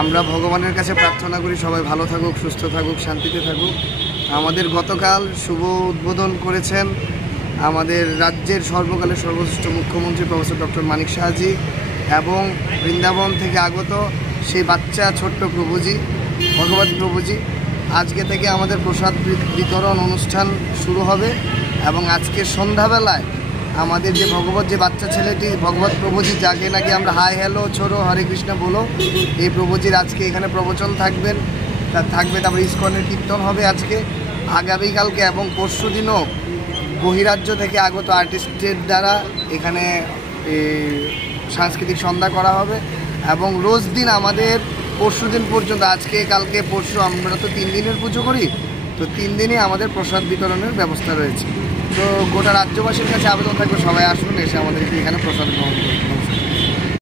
আমরা ভগবানের কাছে প্রার্থনা করি সবাই ভালো থাকুক, সুস্থ থাকুক, শান্তিতে থাকুক। আমাদের গতকাল শুভ উদ্বোধন করেছেন আমাদের রাজ্যের সর্বকালের সর্বশ্রেষ্ঠ মুখ্যমন্ত্রী প্রফেসর ডক্টর মানিক সাহাজি এবং বৃন্দাবন থেকে আগত সেই বাচ্চা ছোট্ট প্রভুজি, ভগবত প্রভুজি। আজকে থেকে আমাদের প্রসাদ বিতরণ অনুষ্ঠান শুরু হবে এবং আজকে সন্ধ্যাবেলায় আমাদের যে ভগবত যে বাচ্চা ছেলেটি ভগবত প্রভুজি, যাকে নাকি আমরা হাই হ্যালো ছোড়ো হরে কৃষ্ণ বলো, এই প্রভুজির আজকে এখানে প্রবচন থাকবে। তারপরে ইস্কনের কীর্তন হবে আজকে, আগামীকালকে এবং পরশু দিনও বহিরাজ্য থেকে আগত আর্টিস্টের দ্বারা এখানে সাংস্কৃতিক সন্ধ্যা করা হবে এবং রোজ দিন আমাদের পরশু দিন পর্যন্ত, আজকে কালকে পরশু, আমরা তো 3 দিনের পুজো করি, তো 3 দিনই আমাদের প্রসাদ বিতরণের ব্যবস্থা রয়েছে। তো গোটা রাজ্যবাসীর কাছে আবেদন থাকবে সবাই আসুন, এসে আমাদেরকে এখানে প্রসাদ গ্রহণ করুন।